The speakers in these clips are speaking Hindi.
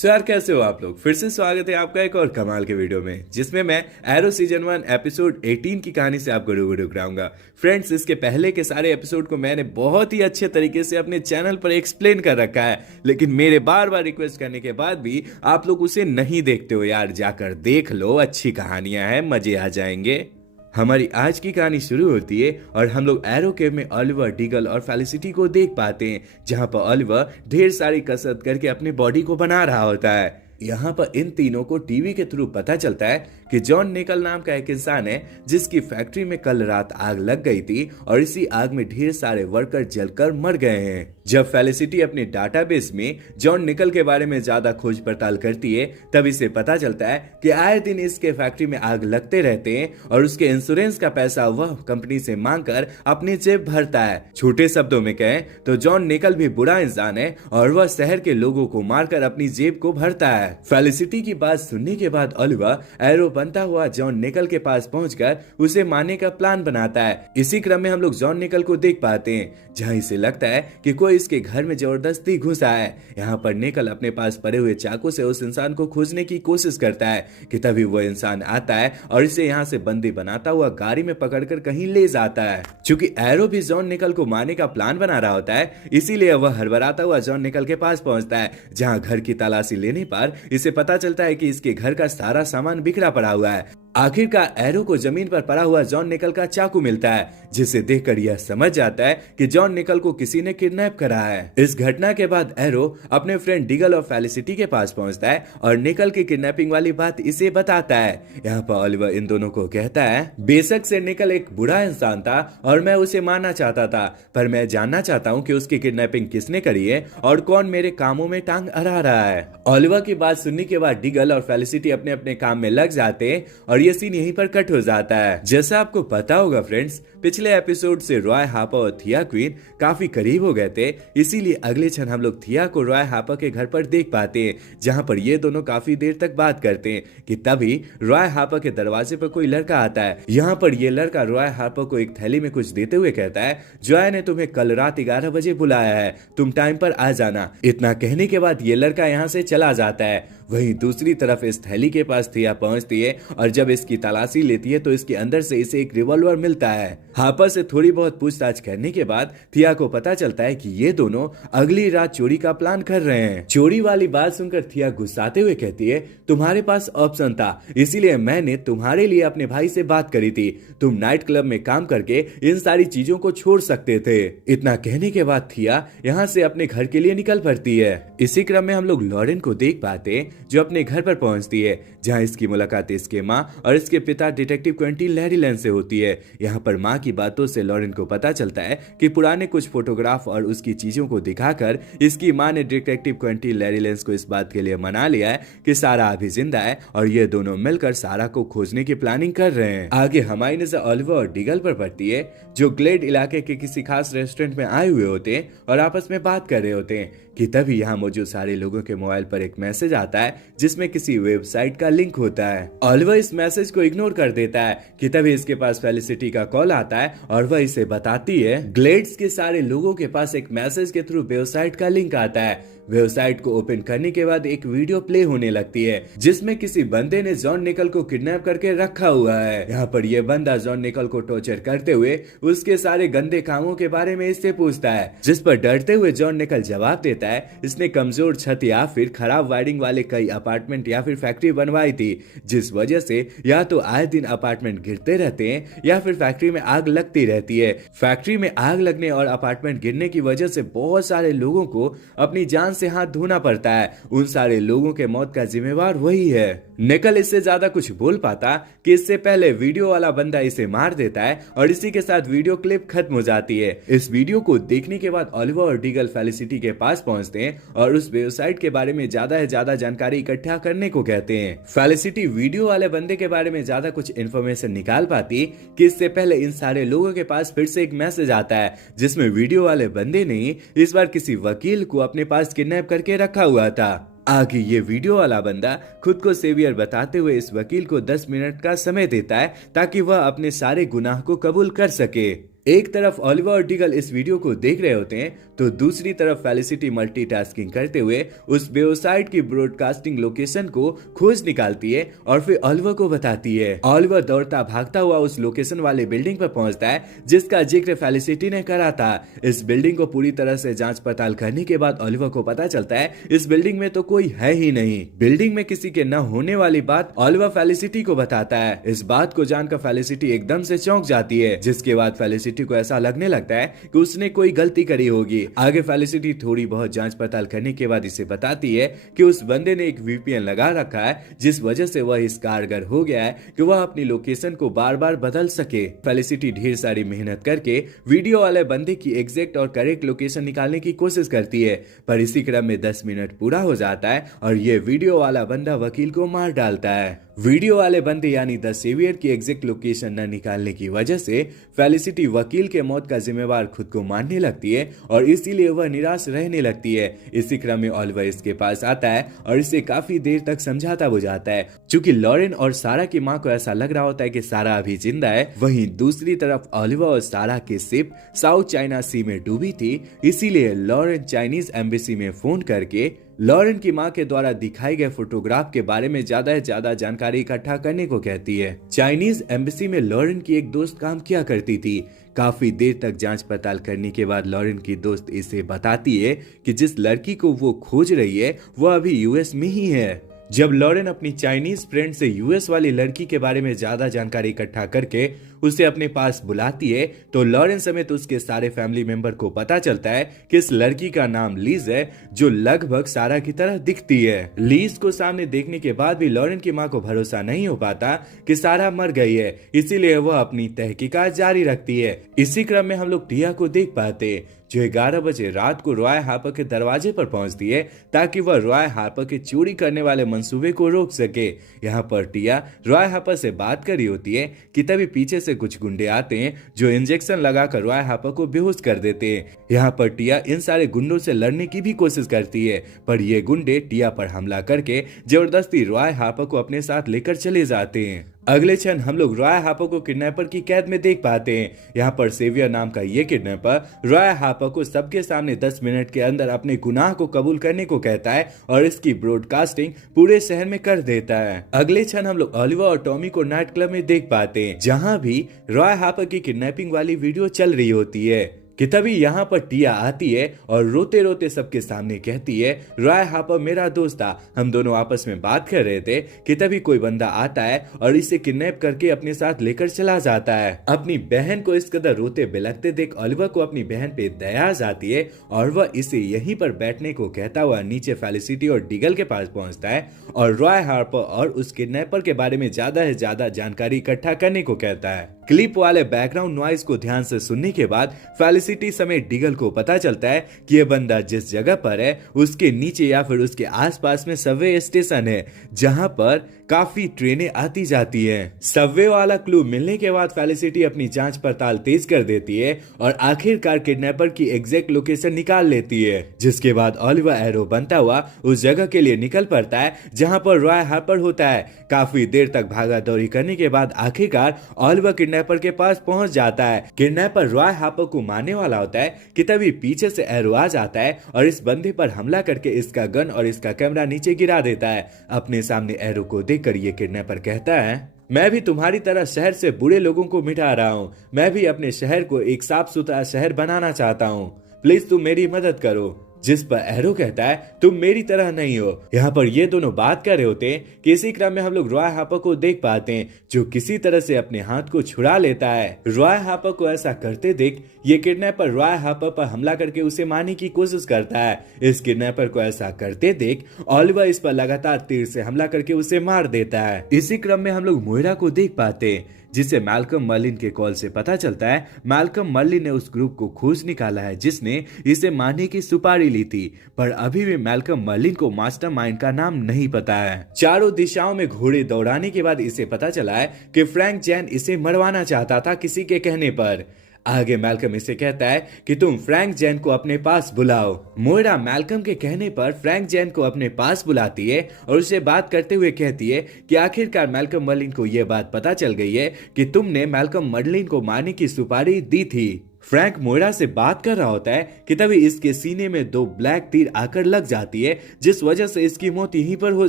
यार कैसे हो आप लोग। फिर से स्वागत है आपका एक और कमाल के वीडियो में, जिसमें मैं एरो सीजन 1 एपिसोड 18 की कहानी से आपको रूबरू कराऊंगा। फ्रेंड्स, इसके पहले के सारे एपिसोड को मैंने बहुत ही अच्छे तरीके से अपने चैनल पर एक्सप्लेन कर रखा है, लेकिन मेरे बार बार रिक्वेस्ट करने के बाद भी आप लोग उसे नहीं देखते हो। यार जाकर देख लो, अच्छी कहानियां हैं, मजे आ जाएंगे। हमारी आज की कहानी शुरू होती है और हम लोग एरो केव में ऑलिवर, डीगल और फेलिसिटी को देख पाते हैं, जहां पर ऑलिवर ढेर सारी कसरत करके अपने बॉडी को बना रहा होता है। यहाँ पर इन तीनों को टीवी के थ्रू पता चलता है कि जॉन निकल नाम का एक इंसान है जिसकी फैक्ट्री में कल रात आग लग गई थी और इसी आग में ढेर सारे वर्कर जलकर मर गए हैं। जब फेलिसिटी अपने डाटाबेस में जॉन निकल के बारे में ज्यादा खोज पड़ताल करती है, तब इसे पता चलता है कि आए दिन इसके फैक्ट्री में आग लगते रहते हैं और उसके इंश्योरेंस का पैसा वह कंपनी से मांगकर अपनी जेब भरता है। छोटे शब्दों में कहें तो जॉन निकल भी बुरा इंसान है और वह शहर के लोगों को मारकर अपनी जेब को भरता है। फेलिसिटी की बात सुनने के बाद ऑलिवर एरो बनता हुआ जॉन निकल के पास पहुंचकर उसे मारने का प्लान बनाता है। इसी क्रम में हम लोग जॉन निकल को देख पाते हैं, जहां इसे लगता है कि कोई इसके घर में जबरदस्ती घुसा है। यहाँ पर निकल अपने पास पड़े हुए चाकू से उस इंसान को खोजने की कोशिश करता है कि तभी वह इंसान आता है और इसे यहाँ से बंदी बनाता हुआ गाड़ी में पकड़कर कहीं ले जाता है। चूंकि एरो भी जॉन निकल को मारने का प्लान बना रहा होता है, इसीलिए वह हड़बड़ाता हुआ जॉन निकल के पास पहुंचता है, जहां घर की तलाशी लेने पर इसे पता चलता है कि इसके घर का सारा सामान बिखरा पड़ा हुआ है। आखिरकार एरो को जमीन पर पड़ा हुआ जॉन निकल का चाकू मिलता है, जिसे देखकर यह समझ जाता है कि जॉन निकल को किसी ने किडनैप करा है। इस घटना के बाद एरो अपने फ्रेंड डिगल और फेलिसिटी के पास पहुंचता है और निकल की किडनैपिंग वाली बात इसे बताता है। यहाँ पर ऑलिवर इन दोनों को कहता है, बेशक से निकल एक बुरा इंसान था और मैं उसे मारना चाहता था, पर मैं जानना चाहता हूँ कि उसकी किडनैपिंग किसने करी है और कौन मेरे कामों में टांग अड़ा रहा है। ऑलिवर की बात सुनने के बाद डिगल और फेलिसिटी अपने अपने काम में लग जाते हैं और ये सीन यहीं पर कट हो जाता है। जैसा आपको पता होगा फ्रेंड्स, पिछले एपिसोड से रॉय हार्पर और थिया क्वीन काफी करीब हो गए थे, इसीलिए अगले क्षण हम लोग थिया को रॉय हार्पर के घर पर देख पाते हैं, जहां पर ये दोनों काफी देर तक बात करते हैं कि तभी रॉय हार्पर के दरवाजे पर कोई लड़का आता है। यहाँ पर ये लड़का रॉय हार्पर को एक थैली में कुछ देते हुए कहता है, जॉय ने तुम्हें कल रात 11 बजे बुलाया है, तुम टाइम पर आ जाना। इतना कहने के बाद ये लड़का यहाँ से चला जाता है। वहीं दूसरी तरफ इस थैली के पास थिया पहुंचती है और जब इसकी तलाशी लेती है तो इसके अंदर से इसे एक रिवॉल्वर मिलता है। हार्पर से थोड़ी बहुत पूछताछ करने के बाद थिया को पता चलता है कि ये दोनों अगली रात चोरी का प्लान कर रहे हैं। चोरी वाली बात सुनकर थिया गुस्साते हुए कहती है, तुम्हारे पास ऑप्शन था, इसीलिए मैंने तुम्हारे लिए अपने भाई से बात करी थी। तुम नाइट क्लब में काम करके इन सारी चीजों को छोड़ सकते थे। इतना कहने के बाद थिया यहाँ से अपने घर के लिए निकल पड़ती है। इसी क्रम में हम लोग लॉरेन को देख पाते हैं, जो अपने घर पर पहुंचती है, जहां इसकी मुलाकात इसके माँ और इसके पिता डिटेक्टिव क्विंटीन लैरीलैंड से होती है। यहाँ पर माँ की बातों से लॉरेन को पता चलता है कि पुराने कुछ फोटोग्राफ और उसकी चीजों को दिखाकर इसकी माँ ने डिटेक्टिव क्विंटीन लैरीलैंड को इस बात के लिए मना लिया है कि सारा अभी जिंदा है और ये दोनों मिलकर सारा को खोजने की प्लानिंग कर रहे हैं। आगे हमारी नजर ऑलिवर और डिगल पर पड़ती है, जो ग्लेड इलाके के किसी खास रेस्टोरेंट में आए हुए होते हैं और आपस में बात कर रहे होते हैं कि तभी यहाँ मौजूद सारे लोगों के मोबाइल पर एक मैसेज आता है, जिसमें किसी वेबसाइट का लिंक होता है। ऑलिवर इस मैसेज को इग्नोर कर देता है कि तभी इसके पास फेलिसिटी का कॉल आता है और वह इसे बताती है, ग्लेड्स के सारे लोगों के पास एक मैसेज के थ्रू वेबसाइट का लिंक आता है। वेबसाइट को ओपन करने के बाद एक वीडियो प्ले होने लगती है, जिसमें किसी बंदे ने जॉन निकल को किडनैप करके रखा हुआ है। यहाँ पर यह बंदा जॉन निकल को टॉर्चर करते हुए उसके सारे गंदे कामों के बारे में इससे पूछता है, जिस पर डरते हुए जॉन निकल जवाब देता है, इसने कमजोर छत या फिर खराब वायरिंग वाले कई अपार्टमेंट या फिर फैक्ट्री बनवाई थी, जिस वजह से या तो आए दिन अपार्टमेंट गिरते रहते हैं या फिर फैक्ट्री में आग लगती रहती है। फैक्ट्री में आग लगने और अपार्टमेंट गिरने की वजह से बहुत सारे लोगों को अपनी जान से हाथ धोना पड़ता है। उन सारे लोगों के मौत का जिम्मेवार वही है। निकल इससे ज्यादा कुछ बोल पाता कि इससे पहले वीडियो वाला बंदा इसे मार देता है और इसी के साथ वीडियो क्लिप खत्म हो जाती है। इस वीडियो को देखने के बाद ऑलिवर और डिगल फेलिसिटी के पास पहुंचते हैं और उस वेबसाइट के बारे में ज्यादा से ज्यादा जानकारी इकट्ठा करने को कहते हैं। फेलिसिटी वीडियो वाले बंदे के बारे में ज्यादा कुछ इन्फॉर्मेशन निकाल पाती कि इससे पहले इन सारे लोगों के पास फिर से एक मैसेज आता है, जिसमें वीडियो वाले बंदे ने इस बार किसी वकील को अपने पास किडनैप करके रखा हुआ था। आगे ये वीडियो वाला बंदा खुद को सेवियर बताते हुए इस वकील को 10 मिनट का समय देता है ताकि वह अपने सारे गुनाह को कबूल कर सके। एक तरफ ऑलिवर और डिगल इस वीडियो को देख रहे होते हैं तो दूसरी तरफ फेलिसिटी मल्टीटास्किंग करते हुए उस वेबसाइट की ब्रॉडकास्टिंग लोकेशन को खोज निकालती है और फिर ऑलिवर को बताती है। ऑलिवर दौड़ता भागता हुआ उस लोकेशन वाले बिल्डिंग पर पहुंचता है जिसका जिक्र फेलिसिटी ने करा था। इस बिल्डिंग को पूरी तरह से जांच पड़ताल करने के बाद ऑलिवर को पता चलता है इस बिल्डिंग में तो कोई है ही नहीं। बिल्डिंग में किसी के न होने वाली बात ऑलिवर फेलिसिटी को बताता है। इस बात को जानकर फेलिसिटी एकदम से चौंक जाती है, जिसके बाद फेलिसिटी को ऐसा लगने लगता है कि उसने कोई गलती करी होगी। आगे फेलिसिटी थोड़ी बहुत जांच पड़ताल करने के बाद इसे बताती है कि उस बंदे ने एक वीपीएन लगा रखा है जिस वजह से वह इस कारगर हो गया है कि वह अपनी लोकेशन को बार बार बदल सके। फेलिसिटी ढेर सारी मेहनत करके वीडियो वाले बंदे की एग्जैक्ट और करेक्ट लोकेशन निकालने की कोशिश करती है, पर इसी क्रम में 10 मिनट पूरा हो जाता है और ये वीडियो वाला बंदा वकील को मार डालता है। वीडियो वाले बंदे यानी द सेवियर की एग्जैक्ट लोकेशन न निकालने की वजह से फेलिसिटी वकील के मौत का जिम्मेवार खुद को मानने लगती है और इसीलिए वह निराश रहने लगती है। इसी क्रम में ऑलिवर इसके पास आता है और इसे काफी देर तक समझाता बुझाता है। चूंकि लॉरेन और सारा की मां को ऐसा लग रहा होता है कि सारा अभी जिंदा है, वहीं दूसरी तरफ ऑलिवर और सारा की शिप साउथ चाइना सी में डूबी थी, इसीलिए लॉरेन चाइनीज एम्बेसी में फोन करके लॉरेन की मां के द्वारा दिखाए गए फोटोग्राफ के बारे में ज्यादा से ज्यादा जानकारी इकट्ठा करने को कहती है। चाइनीज एम्बेसी में लॉरेन की एक दोस्त काम किया करती थी। काफी देर तक जांच पड़ताल करने के बाद लॉरेन की दोस्त इसे बताती है कि जिस लड़की को वो खोज रही है वो अभी यूएस में ही है। जब लॉरेन अपनी चाइनीज फ्रेंड से यूएस वाली लड़की के बारे में ज्यादा जानकारी इकट्ठा करके उसे अपने पास बुलाती है तो लॉरेन समेत उसके सारे फैमिली मेंबर को पता चलता है कि इस लड़की का नाम लीज है जो लगभग सारा की तरह दिखती है। लीज को सामने देखने के बाद भी लॉरेन की मां को भरोसा नहीं हो पाता कि सारा मर गई है, इसीलिए वह अपनी तहकीकात जारी रखती है। इसी क्रम में हम लोग टिया को देख पाते जो 11 बजे रात को रॉय हार्पर के दरवाजे पर पहुंचती है ताकि वह रॉय हार्पर के चोरी करने वाले मंसूबे को रोक सके। यहाँ पर टिया रॉय हार्पर से बात कर रही होती है कि तभी पीछे से कुछ गुंडे आते हैं जो इंजेक्शन लगाकर रॉय हार्पर को बेहोश कर देते हैं। यहाँ पर टिया इन सारे गुंडों से लड़ने की भी कोशिश करती है, पर ये गुंडे टिया पर हमला करके जबरदस्ती रॉय हार्पर को अपने साथ लेकर चले जाते हैं। अगले क्षण हम लोग रॉय हार्पर को किडनैपर की कैद में देख पाते हैं। यहाँ पर सेवियर नाम का ये किडनैपर रॉय हार्पर को सबके सामने 10 मिनट के अंदर अपने गुनाह को कबूल करने को कहता है और इसकी ब्रॉडकास्टिंग पूरे शहर में कर देता है। अगले क्षण हम लोग ऑलिवर और टॉमी को नाइट क्लब में देख पाते हैं जहाँ भी रॉय हार्पर की किडनैपिंग वाली वीडियो चल रही होती है कि तभी यहाँ पर टिया आती है और रोते रोते सबके सामने कहती है रॉय हार्पर मेरा दोस्त था, हम दोनों आपस में बात कर रहे थे कि तभी कोई बंदा आता है और इसे किडनैप करके अपने साथ लेकर चला जाता है। अपनी बहन को इस कदर रोते बिलखते देख ऑलिवर को अपनी बहन पे दया आ जाती है और वह इसे यहीं पर बैठने को कहता हुआ नीचे फेलिसिटी और डिगल के पास पहुंचता है और रॉय हार्पर और उस किडनैपर के बारे में ज्यादा से ज्यादा जानकारी इकट्ठा करने को कहता है। क्लिप वाले बैकग्राउंड नॉइज को ध्यान से सुनने के बाद फेलिसिटी समेत डिगल को पता चलता है कि यह बंदा जिस जगह पर है उसके नीचे या फिर उसके आसपास में सबवे स्टेशन है जहां पर काफी ट्रेनें आती जाती हैं। सबवे वाला क्लू मिलने के बाद फेलिसिटी अपनी जांच पड़ताल तेज कर देती है और आखिरकार किडनैपर की एग्जैक्ट लोकेशन निकाल लेती है, जिसके बाद ऑलिवर एरो बनता हुआ उस जगह के लिए निकल पड़ता है जहां पर रॉय हार्पर होता है। काफी देर तक भागा दौड़ी करने के बाद आखिरकार ऑलिवर किडनैपर के पास पहुंच जाता है। किडनैपर रॉय हार्पर को मारने वाला होता है कि तभी पीछे से एरो आ जाता है और इस बंदे पर हमला करके इसका गन और इसका कैमरा नीचे गिरा देता है। अपने सामने एरो को देखकर ये किडनैपर कहता है मैं भी तुम्हारी तरह शहर से बुरे लोगों को मिटा रहा हूँ, मैं भी अपने शहर को एक साफ सुथरा शहर बनाना चाहता हूँ, प्लीज तुम मेरी मदद करो। जिस पर एरो कहता है तुम मेरी तरह नहीं हो। यहाँ पर ये दोनों बात कर रहे होते हैं कि इसी क्रम में हम लोग रॉय हार्पर को देख पाते हैं जो किसी तरह से अपने हाथ को छुड़ा लेता है। रॉय हार्पर को ऐसा करते देख ये किडनैपर रॉय हार्पर पर हमला करके उसे मारने की कोशिश करता है। इस किडनैपर को ऐसा करते देख ऑलिवर इस पर लगातार तीर से हमला करके उसे मार देता है। इसी क्रम में हम लोग मोइरा को देख पाते हैं जिसे मैल्कम मर्लिन के कॉल से पता चलता है मैल्कम मर्लिन ने उस ग्रुप को खोज निकाला है जिसने इसे मारने की सुपारी ली थी, पर अभी भी मैल्कम मर्लिन को मास्टरमाइंड का नाम नहीं पता है। चारों दिशाओं में घोड़े दौड़ाने के बाद इसे पता चला है कि फ्रैंक जैन इसे मरवाना चाहता था किसी के कहने पर। आगे मैल्कम इसे कहता है कि तुम फ्रैंक जैन को अपने पास बुलाओ। मोइरा मैल्कम के कहने पर फ्रैंक जैन को अपने पास बुलाती है और उसे बात करते हुए कहती है कि आखिरकार मैल्कम मर्लिन को यह बात पता चल गई है कि तुमने मैल्कम मर्लिन को मारने की सुपारी दी थी। फ्रैंक मोइरा से बात कर रहा होता है कि तभी इसके सीने में 2 ब्लैक तीर आकर लग जाती है, जिस वजह से इसकी मौत यहीं पर हो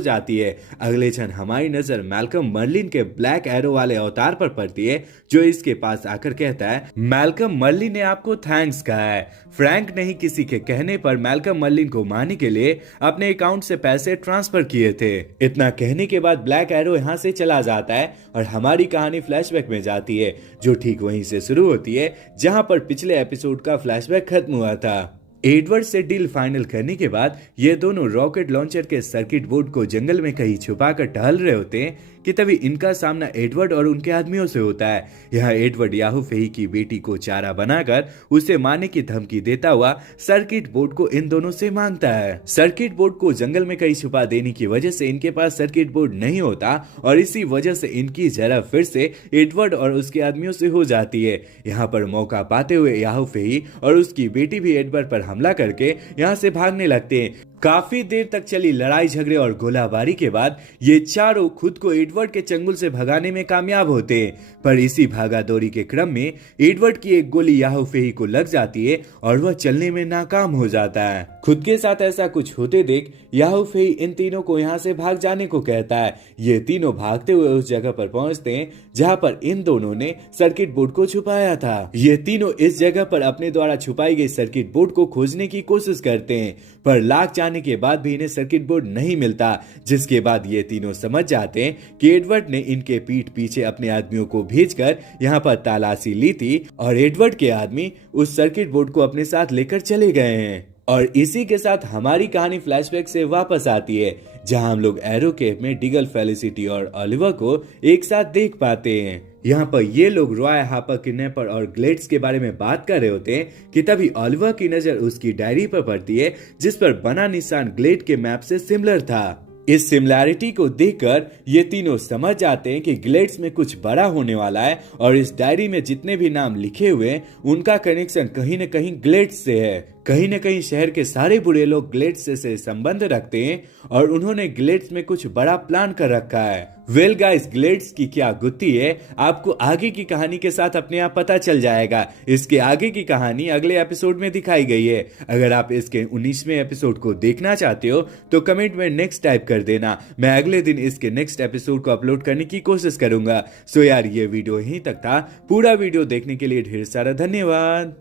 जाती है। अगले क्षण हमारी नजर मैल्कम मर्लिन के ब्लैक एरो वाले अवतार पर पड़ती है, जो इसके पास आकर कहता है मैल्कम मर्लिन ने आपको थैंक्स कहा है। फ्रैंक ने ही किसी के कहने पर मैल्कम मर्लिन को मारने के लिए अपने अकाउंट से पैसे ट्रांसफर किए थे। इतना कहने के बाद ब्लैक एरो यहाँ से चला जाता है और हमारी कहानी फ्लैशबैक में जाती है, जो ठीक वहीं से शुरू होती है जहां पर पिछले एपिसोड का फ्लैशबैक खत्म हुआ था। एडवर्ड से डील फाइनल करने के बाद ये दोनों रॉकेट लॉन्चर के सर्किट बोर्ड को जंगल में कहीं छुपाकर टहल रहे होते हैं कि तभी इनका सामना एडवर्ड और उनके आदमियों से होता है। यहाँ एडवर्ड याहू फेही की बेटी को चारा बनाकर उसे मारने की धमकी देता हुआ सर्किट बोर्ड को इन दोनों से मांगता है। सर्किट बोर्ड को जंगल में कहीं छुपा देने की वजह से इनके पास सर्किट बोर्ड नहीं होता और इसी वजह से इनकी जरा फिर से एडवर्ड और उसके आदमियों से हो जाती है। यहाँ पर मौका पाते हुए याहू फेही और उसकी बेटी भी एडवर्ड पर हमला करके यहाँ से भागने लगते हैं। काफी देर तक चली लड़ाई झगड़े और गोलाबारी के बाद ये चारों खुद को एडवर्ड के चंगुल से भगाने में कामयाब होते हैं, पर इसी भागादौड़ी के क्रम में एडवर्ड की एक गोली याहू फेही को लग जाती है और वह चलने में नाकाम हो जाता है। खुद के साथ ऐसा कुछ होते देख याहू फेही इन तीनों को यहाँ से भाग जाने को कहता है। ये तीनों भागते हुए उस जगह पर पहुंचते हैं जहाँ पर इन दोनों ने सर्किट बोर्ड को छुपाया था। ये तीनों इस जगह पर अपने द्वारा छुपाई गई सर्किट बोर्ड को खोजने की कोशिश करते हैं, पर लाख जाने के बाद भी इन्हें सर्किट बोर्ड नहीं मिलता, जिसके बाद ये तीनों समझ जाते हैं कि एडवर्ड ने इनके पीठ पीछे अपने आदमियों को भेजकर यहाँ पर तलाशी ली थी और एडवर्ड के आदमी उस सर्किट बोर्ड को अपने साथ लेकर चले गए हैं। और इसी के साथ हमारी कहानी फ्लैशबैक से वापस आती है, जहां हम लोग एरो केव में डिगल, फेलिसिटी और ओलिवर को एक साथ देख पाते हैं। यहाँ पर ये लोग रॉय हापर, किडनैपर और ग्लेड्स के बारे में बात कर रहे होते हैं कि तभी ओलिवर की नजर उसकी डायरी पर पड़ती है, जिस पर बना निशान ग्लेड के मैप से सिमिलर था। इस सिमिलैरिटी को देखकर ये तीनों समझ जाते हैं कि ग्लेड्स में कुछ बड़ा होने वाला है और इस डायरी में जितने भी नाम लिखे हुए हैं उनका कनेक्शन कहीं न कहीं ग्लेड्स से है। कहीं न कहीं शहर के सारे बुरे लोग ग्लेड्स से संबंध रखते हैं और उन्होंने ग्लेड्स में कुछ बड़ा प्लान कर रखा है। वेल गाइस, ग्लेड्स की क्या गुत्थी है आपको आगे की कहानी के साथ अपने आप पता चल जाएगा। इसके आगे की कहानी अगले एपिसोड में दिखाई गई है। अगर आप इसके 19वें एपिसोड को देखना चाहते हो तो कमेंट में नेक्स्ट टाइप कर देना, मैं अगले दिन इसके नेक्स्ट एपिसोड को अपलोड करने की कोशिश करूंगा। सो यार, ये वीडियो यहीं तक था। पूरा वीडियो देखने के लिए ढेर सारा धन्यवाद।